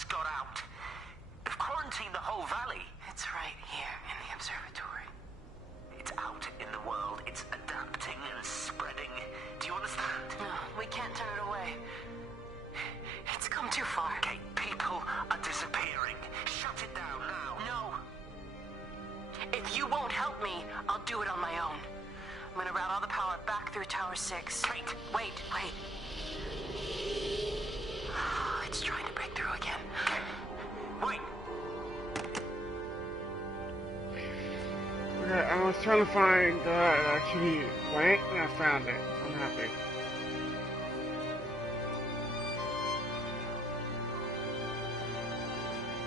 has got out. They've quarantined the whole valley. It's right here in the observatory. It's out in the world. It's adapting and spreading. Do you understand? No, we can't turn it away. It's come too far. Kate, people are disappearing. Shut it down now. No. If you won't help me, I'll do it on my own. I'm gonna route all the power back through Tower 6. Kate! Wait. It's trying to break through again. Kate, wait! Okay, I was trying to find actually blank and I found it. I'm happy.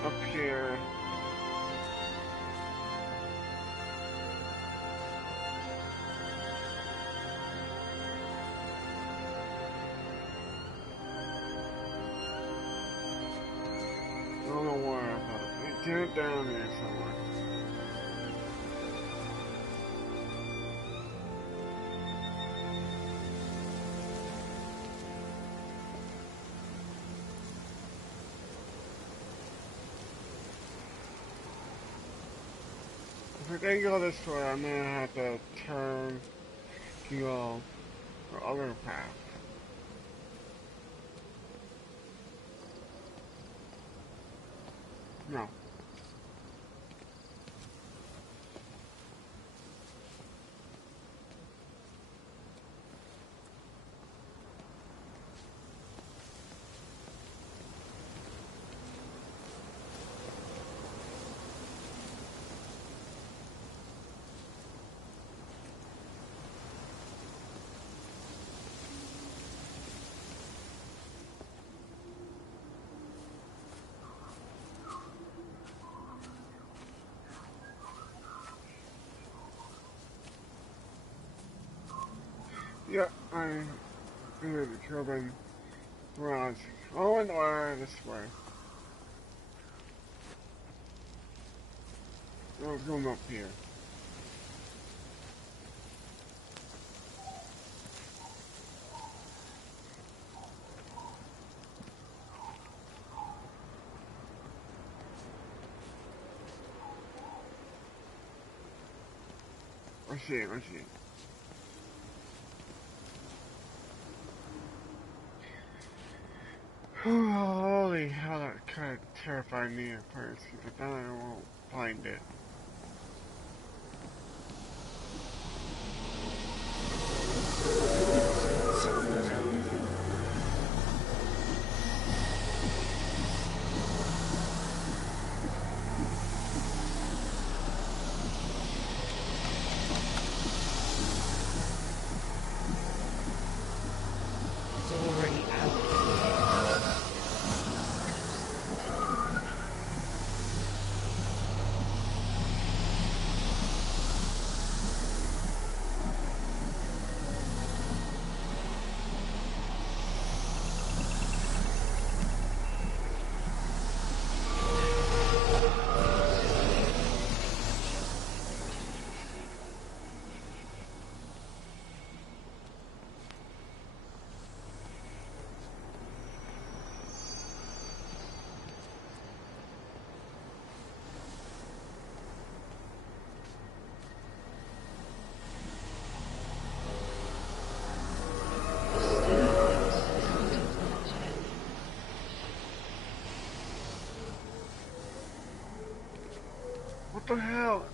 Up here. I don't know where, but it did it down there somewhere. If I can go this way, I'm gonna have to turn to go the other path. No. Yeah, I hear the children around. Oh, and this way. Let's go up here. I see it. Holy hell, that kind of terrified me at first, but then I won't find it. What the hell?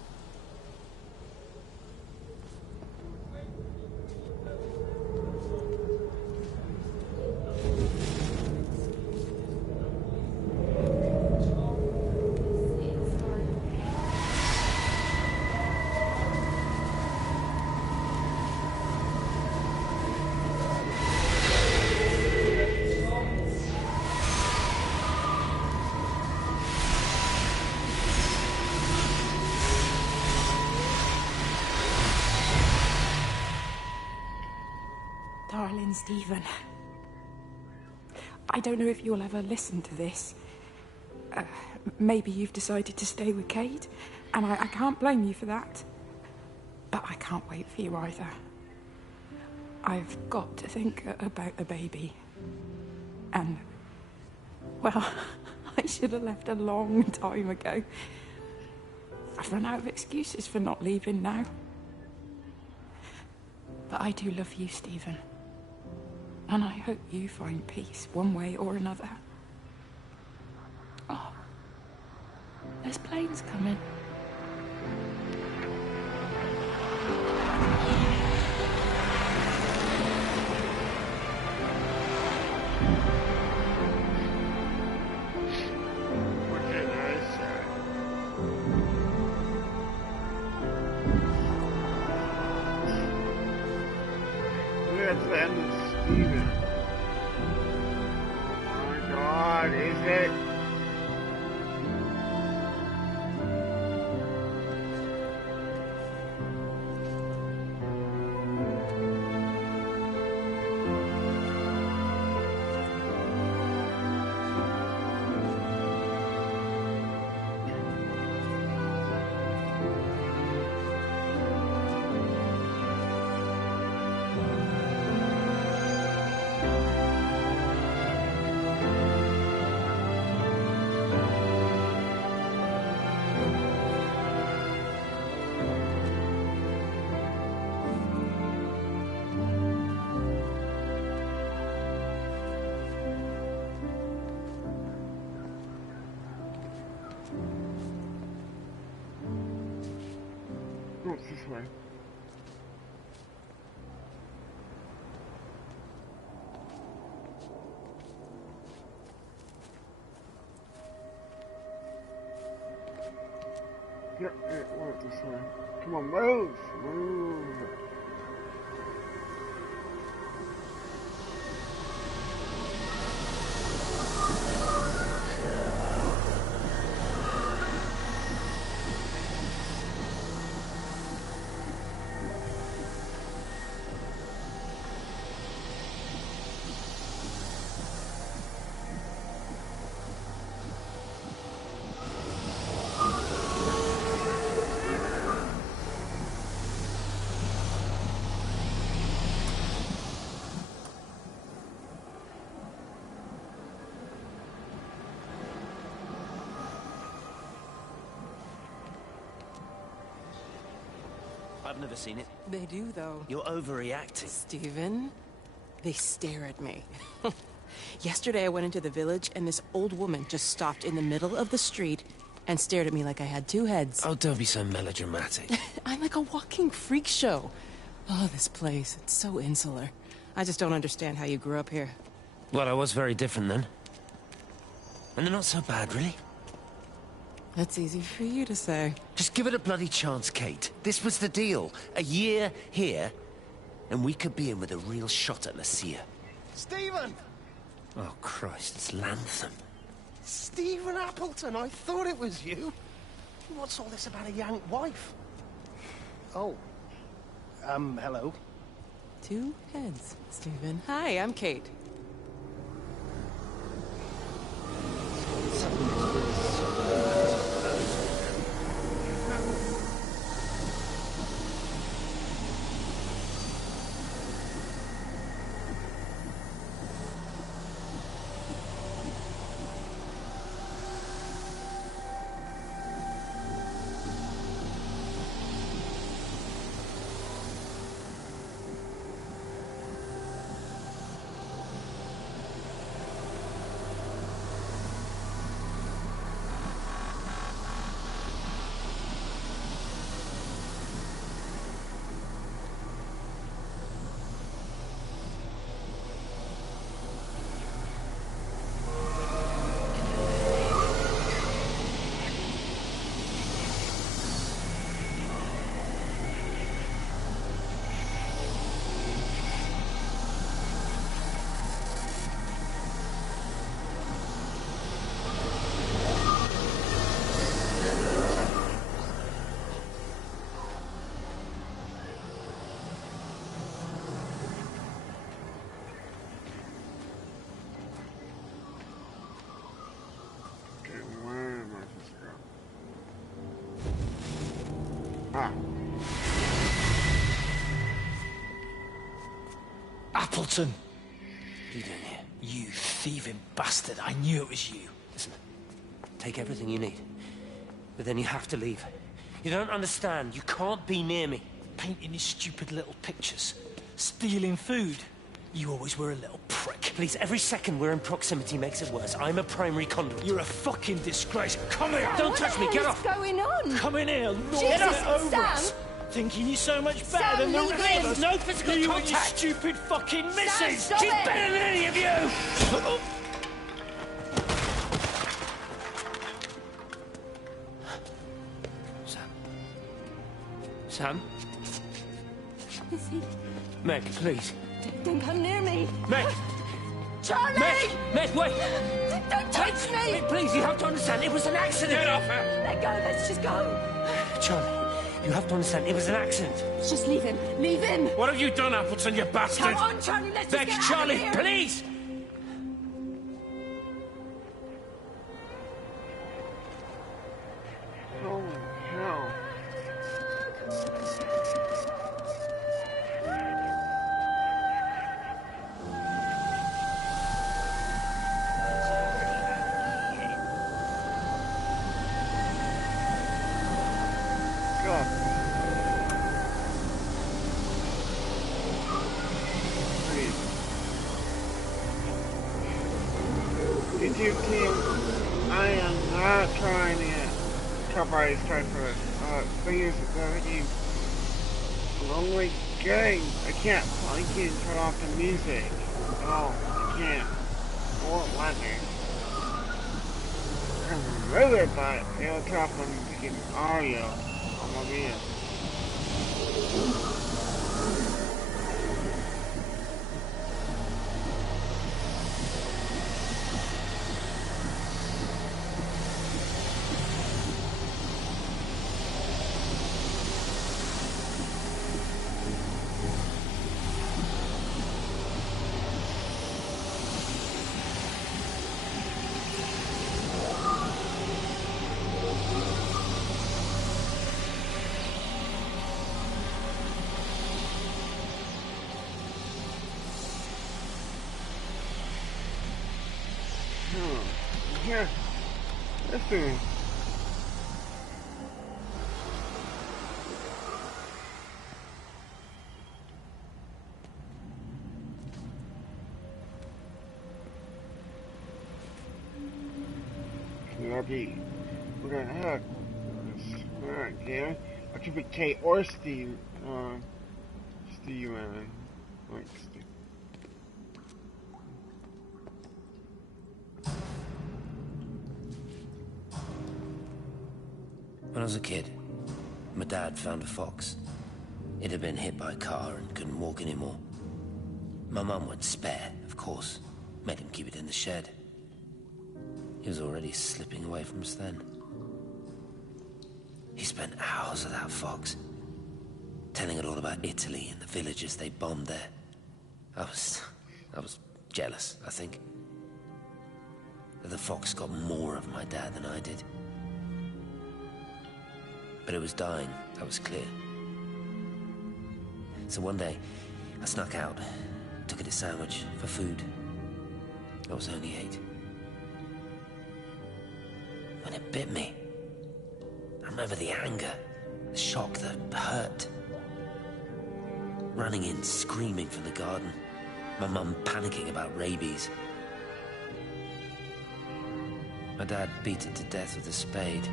Darling Stephen, I don't know if you'll ever listen to this. Maybe you've decided to stay with Kate, and I can't blame you for that. But I can't wait for you either. I've got to think about the baby. And, well, I should have left a long time ago. I've run out of excuses for not leaving now. But I do love you, Stephen. And I hope you find peace one way or another. Oh, there's planes coming. What did I say? That's the end of Steven. Oh my God, is it? Oh, it's this way. Yep, it went this way. Come on, move! Move! I've never seen it. They do, though. You're overreacting. Stephen, they stare at me. Yesterday I went into the village and this old woman just stopped in the middle of the street and stared at me like I had two heads. Oh, don't be so melodramatic. I'm like a walking freak show. Oh, this place, it's so insular. I just don't understand how you grew up here. Well, I was very different then. And they're not so bad, really. That's easy for you to say. Just give it a bloody chance, Kate. This was the deal. A year here, and we could be in with a real shot at Lucia. Stephen! Oh, Christ, it's Lantham. Stephen Appleton, I thought it was you. What's all this about a young wife? Oh. Hello. Two heads, Stephen. Hi, I'm Kate. Appleton! What are you doing here? You thieving bastard. I knew it was you. Listen, Take everything you need. But then you have to leave. You don't understand. You can't be near me. Painting his stupid little pictures. Stealing food. You always were a little prick. Please, every second we're in proximity makes it worse. I'm a primary conduit. You're a fucking disgrace. Come here! Don't touch me, get off! What's going on? Come in here, Lord, Jesus, get over Sam! us! Thinking you're so much better Sam, than the leave rest him! of us. No physical you contact! and your stupid fucking missus! stop She's it! better than any of you! Sam? Is he? Meg, please. Don't come near me. Meg! Charlie! Meg! Meg, wait! Don't touch me! Meg, please, you have to understand, it was an accident! Get off her! Let go, let's just go. Charlie, you have to understand, it was an accident. Just leave him. Leave him. What have you done, Appleton, you bastard? Come on, Charlie, let's Meg, just get Charlie, out of here. please! Holy hell. God. Please. YouTube team, I am not trying to get copyright strike for this. Thing is, the game is only getting, I can't turn off the music. Oh, I can't. It won't let me. I can remove it, but it'll turn off the freaking audio on my video. Here, let's do it. We're gonna have this. Alright, yeah. I could be Kate or Steve. Steve, like Steve. When I was a kid, my dad found a fox. It had been hit by a car and couldn't walk anymore. My mum went spare, of course. Made him keep it in the shed. He was already slipping away from us then. He spent hours with that fox, telling it all about Italy and the villages they bombed there. I was jealous, I think. That the fox got more of my dad than I did. But it was dying, that was clear. So one day, I snuck out, took it a sandwich for food. I was only 8. When it bit me, I remember the anger, the shock, the hurt. Running in, screaming from the garden. My mum panicking about rabies. My dad beat it to death with a spade.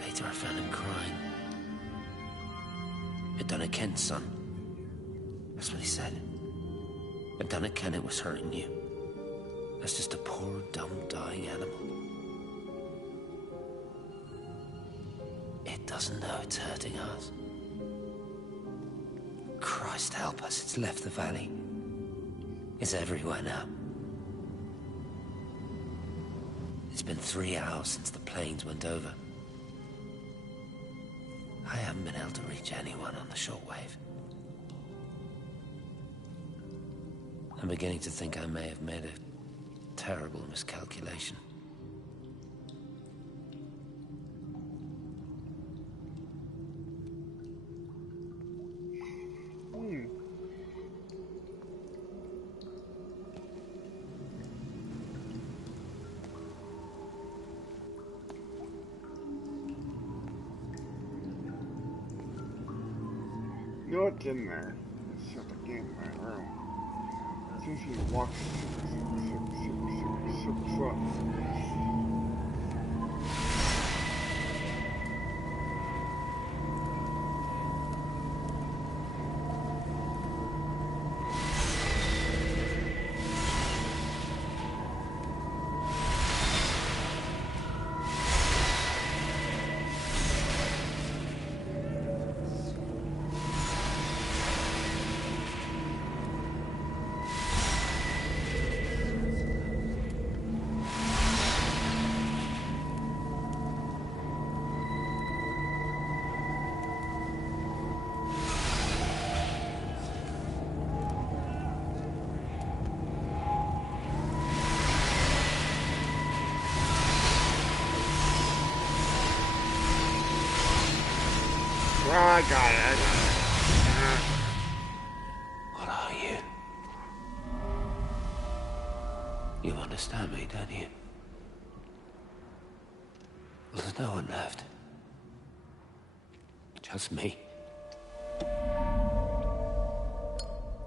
Later I found him crying. I'd done it, Ken's son. That's what he said. I'd done it, Ken, it was hurting you. That's just a poor, dumb, dying animal. It doesn't know it's hurting us. Christ help us, it's left the valley. It's everywhere now. It's been 3 hours since the planes went over. I haven't been able to reach anyone on the shortwave. I'm beginning to think I may have made a terrible miscalculation. know what's in there. Let's shut the game in my room. Since he walks super slow. Oh, I got it. What are you? You understand me, don't you? Well, there's no one left. Just me.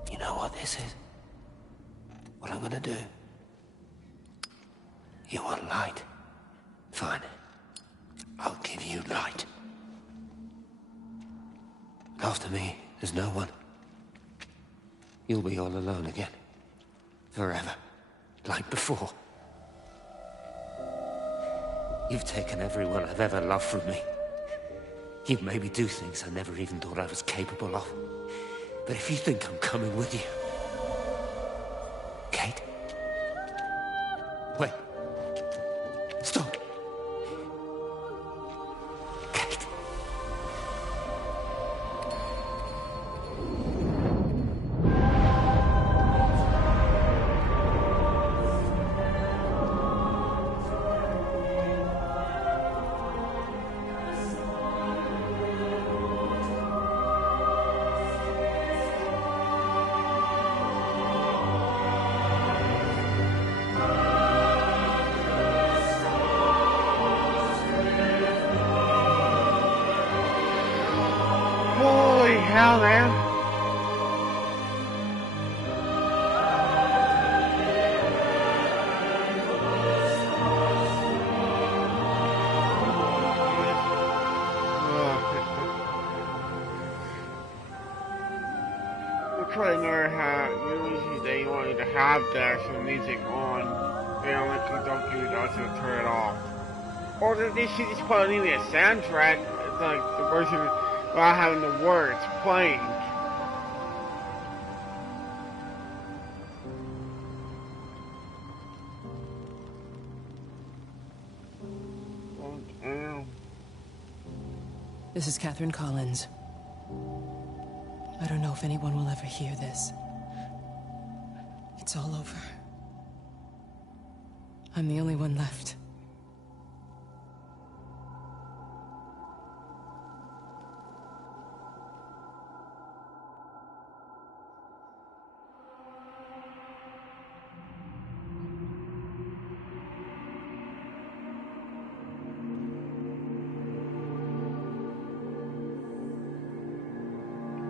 You know what this is? What I'm gonna do? You want light? Fine. I'll give you light. After me, there's no one. You'll be all alone again. Forever. Like before. You've taken everyone I've ever loved from me. You've made me do things I never even thought I was capable of. But if you think I'm coming with you... Kate? Wait. Stop. Kate. Holy hell, man. I'm trying to know how usually they want you to have that some music on. They don't let you don't give you the option to turn it off. Or they should just put in a soundtrack, it's like the version without having the words playing. Oh, damn. This is Catherine Collins. I don't know if anyone will ever hear this. It's all over. I'm the only one left.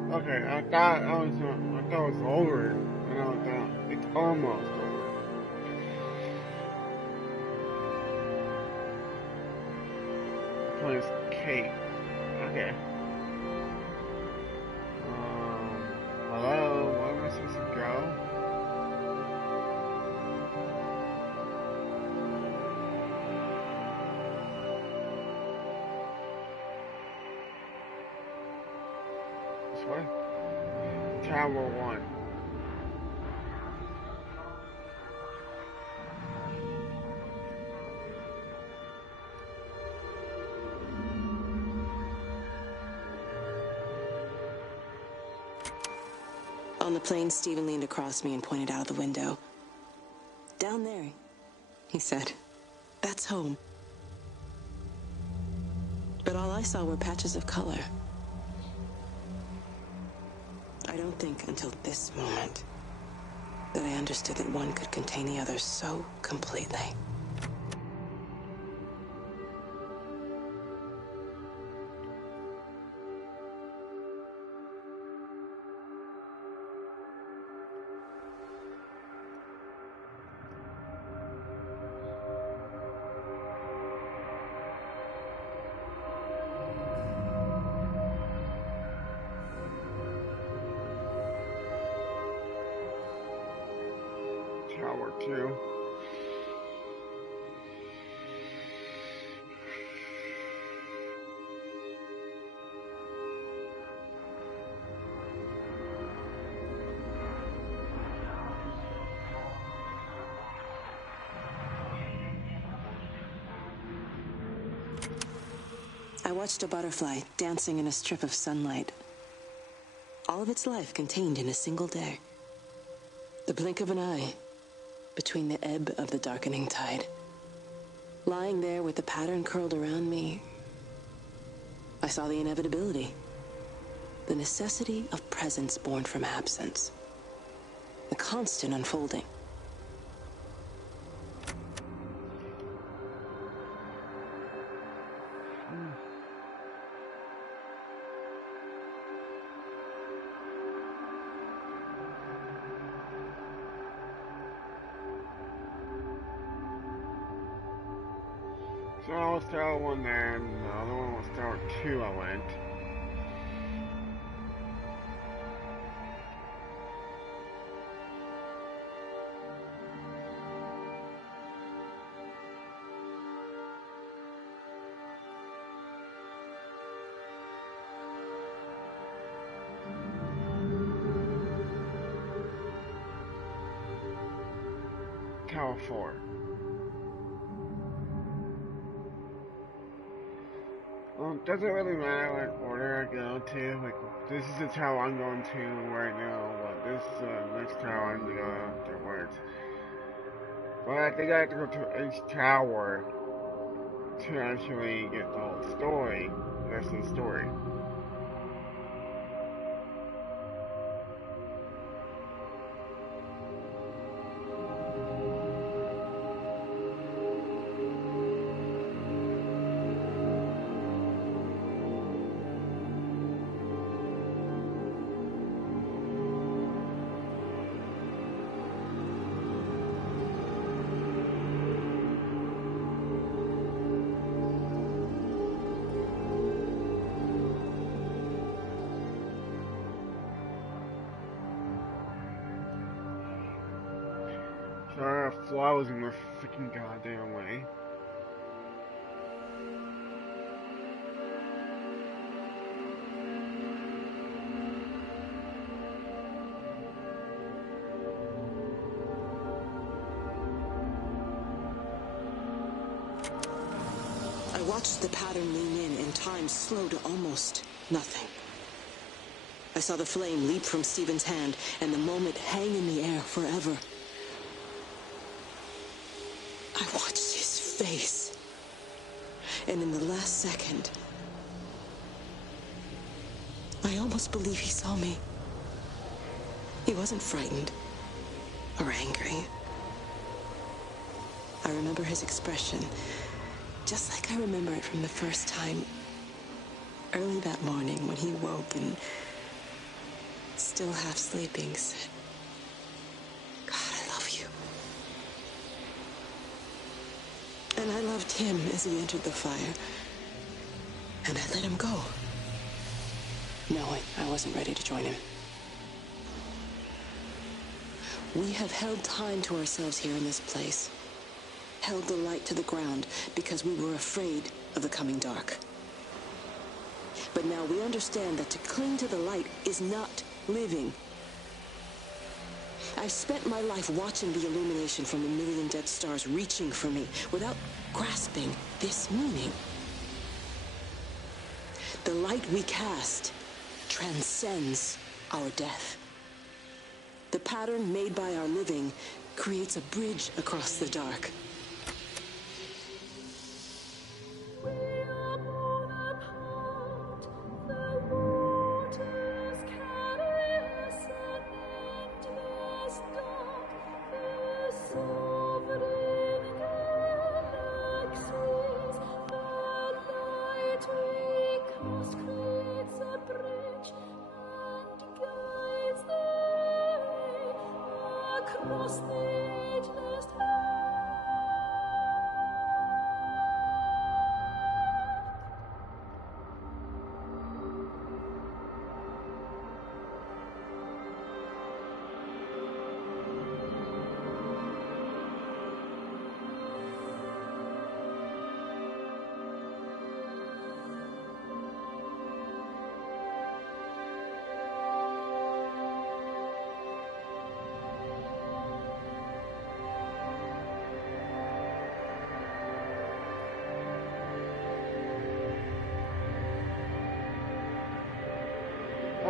Okay, I thought it was over. And I thought it's almost over. Plays Kate. Okay. Hello? Where am I supposed to go? This way? Tower 1. On the plane, Stephen leaned across me and pointed out of the window. Down there, he said. That's home. But all I saw were patches of color. I don't think until this moment that I understood that one could contain the other so completely. tower too. I watched a butterfly dancing in a strip of sunlight. All of its life contained in a single day. The blink of an eye between the ebb of the darkening tide. Lying there with the pattern curled around me, I saw the inevitability. The necessity of presence born from absence. The constant unfolding. So I was Tower 1 there, and the other one was Tower 2 I went. Tower 4. Doesn't really matter what order I go to. Like, this is the tower I'm going to right now, but this is the next tower I'm going to go afterwards. But I think I have to go to each tower to actually get the whole story. That's the story. Sorry, a fly was in the freaking goddamn way. I watched the pattern lean in and time slow to almost nothing. I saw the flame leap from Stephen's hand and the moment hang in the air forever. I watched his face, and in the last second, I almost believe he saw me. He wasn't frightened or angry. I remember his expression, just like I remember it from the first time, early that morning when he woke and, still half sleeping, said, "God, I love you." And I loved him as he entered the fire. And I let him go, knowing I wasn't ready to join him. We have held time to ourselves here in this place. Held the light to the ground because we were afraid of the coming dark. But now we understand that to cling to the light is not living. I've spent my life watching the illumination from a million dead stars reaching for me without grasping this meaning. The light we cast transcends our death. The pattern made by our living creates a bridge across the dark.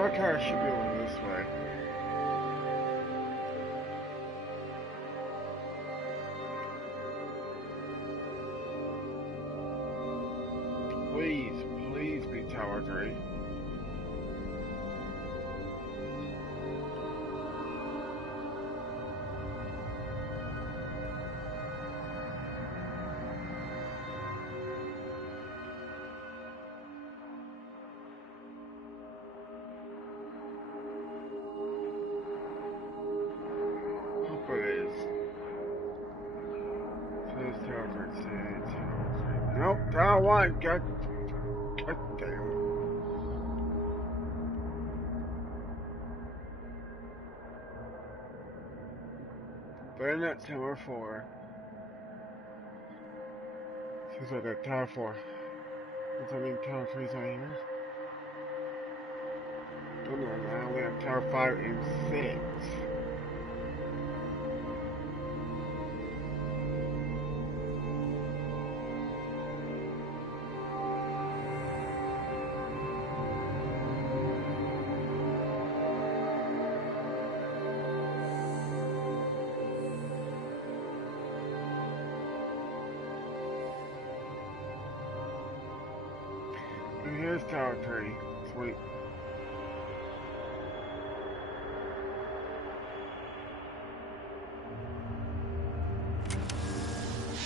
Our car should be over this way. Please, please be Tower 3. Hope it is. Says Tower 3. Nope, Tower 1. God damn. But not Tower 4. Seems like a Tower 4. Does that mean Tower 3's not here? Don't know now. We have Tower 5 and 6. And here's Tower 3. Sweet.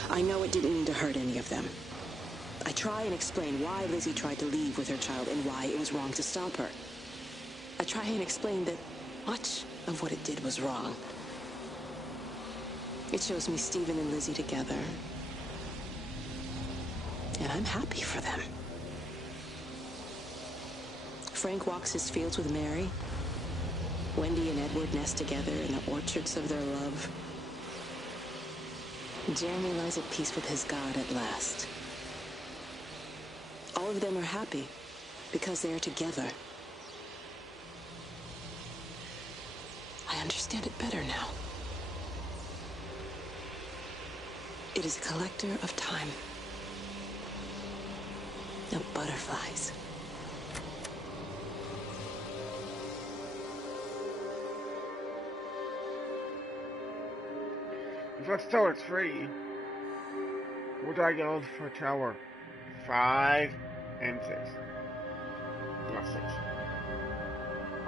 I know it didn't mean to hurt any of them. I try and explain why Lizzie tried to leave with her child and why it was wrong to stop her. I try and explain that much of what it did was wrong. It shows me Stephen and Lizzie together. And I'm happy for them. Frank walks his fields with Mary. Wendy and Edward nest together in the orchards of their love. Jeremy lies at peace with his God at last. All of them are happy because they are together. I understand it better now. It is a collector of time, of butterflies. If that's Tower 3, would I go for Tower 5 and 6? Not 6.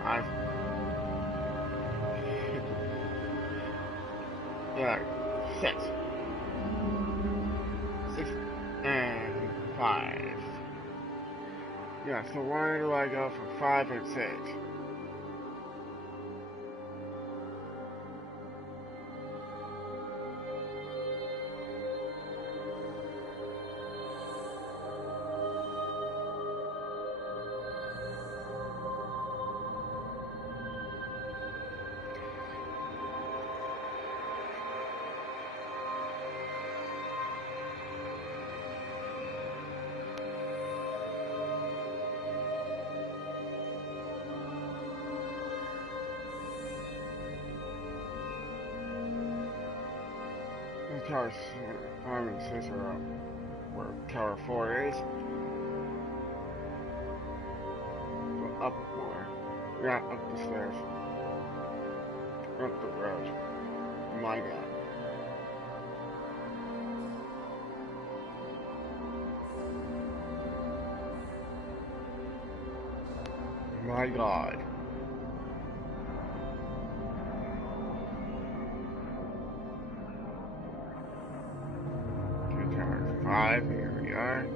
5. Yeah, 6. 6 and 5. Yeah, so why do I go for 5 and 6? Tower 5 and 6 are up where Tower 4 is. So up more. Yeah, up the stairs. Up the road. My God. My God. Tower 5, here we are.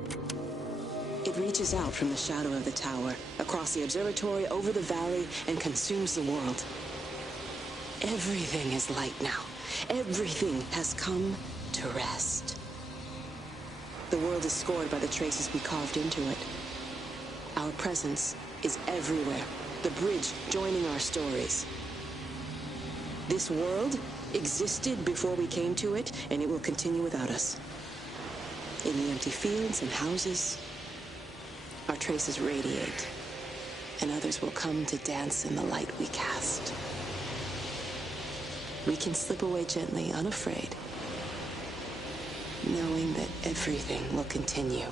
It reaches out from the shadow of the tower, across the observatory, over the valley, and consumes the world. Everything is light now. Everything has come to rest. The world is scored by the traces we carved into it. Our presence is everywhere, the bridge joining our stories. This world existed before we came to it, and it will continue without us. In the empty fields and houses, our traces radiate, and others will come to dance in the light we cast. We can slip away gently, unafraid, knowing that everything will continue.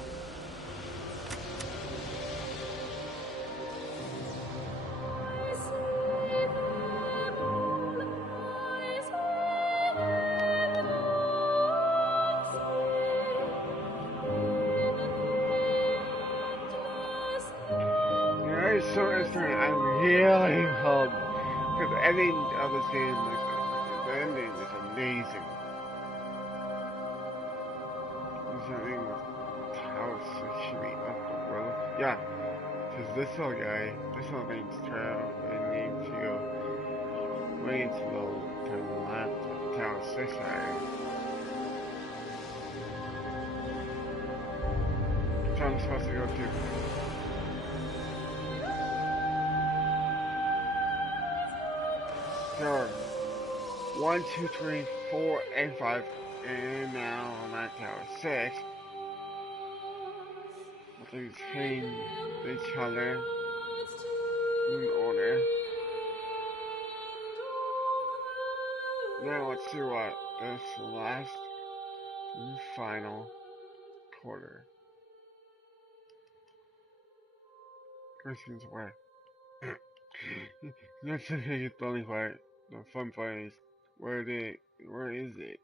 so interesting. I really hope, because the ending of this game, the ending is amazing. There's something with house that should be up the road. Yeah, because this little guy, this little thing's trail, we need to go, we need to go to the left of Tower 6 area. Which I'm supposed to go to. Tower 1, 2, 3, 4, and 5, and now I'm at Tower 6. Things hitting each other in order. Now let's see what this last and final quarter. Questions where? That's the biggest funny part. The fun part is where is it?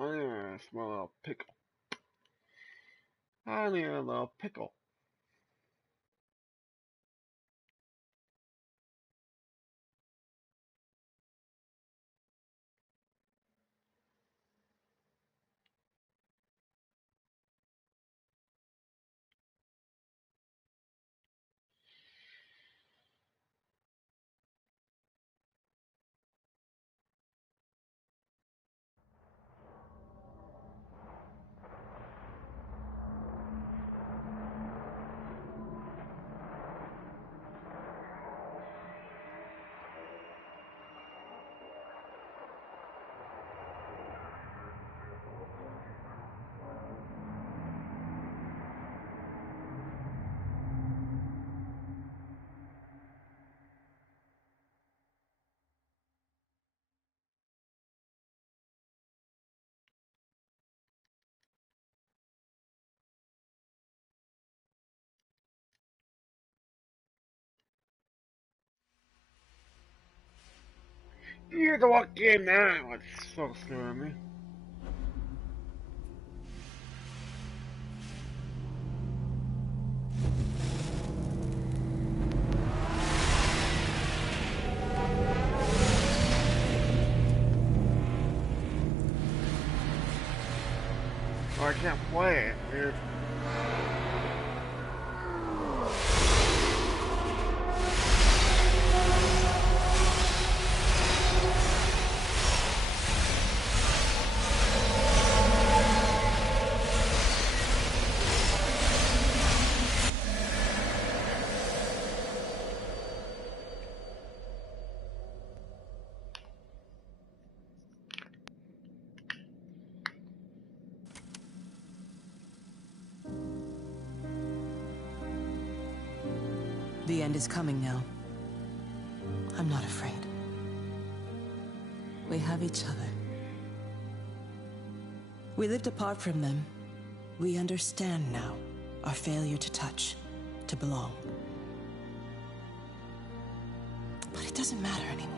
I need a small little pickle. I need a little pickle. You're the walk in now. It's so scaring me. Oh, I can't play it. Weird. The end is coming now. I'm not afraid. We have each other. We lived apart from them. We understand now our failure to touch, to belong. But it doesn't matter anymore.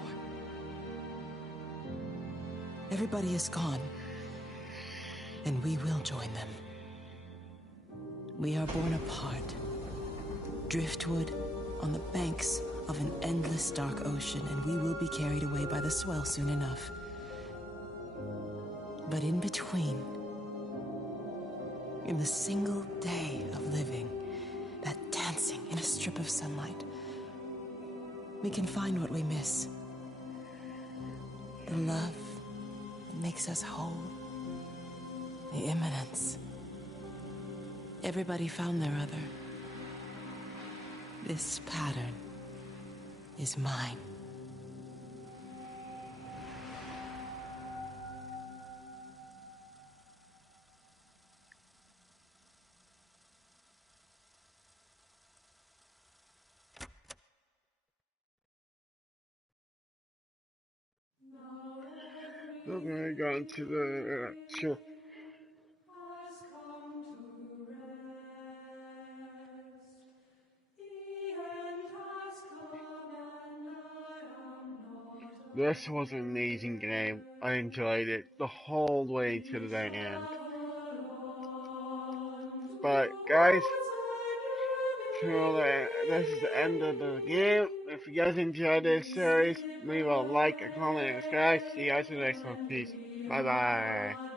Everybody is gone, and we will join them. We are born apart, driftwood on the banks of an endless dark ocean, and we will be carried away by the swell soon enough. But in between, in the single day of living, that dancing in a strip of sunlight, we can find what we miss. The love that makes us whole. The imminence. Everybody found their other. This pattern is mine. We're gonna go into the rapture. This was an amazing game. I enjoyed it the whole way to the end. But guys, this is the end of the game. If you guys enjoyed this series, leave a like, a comment, and subscribe. See you guys in the next one. Peace. Bye bye.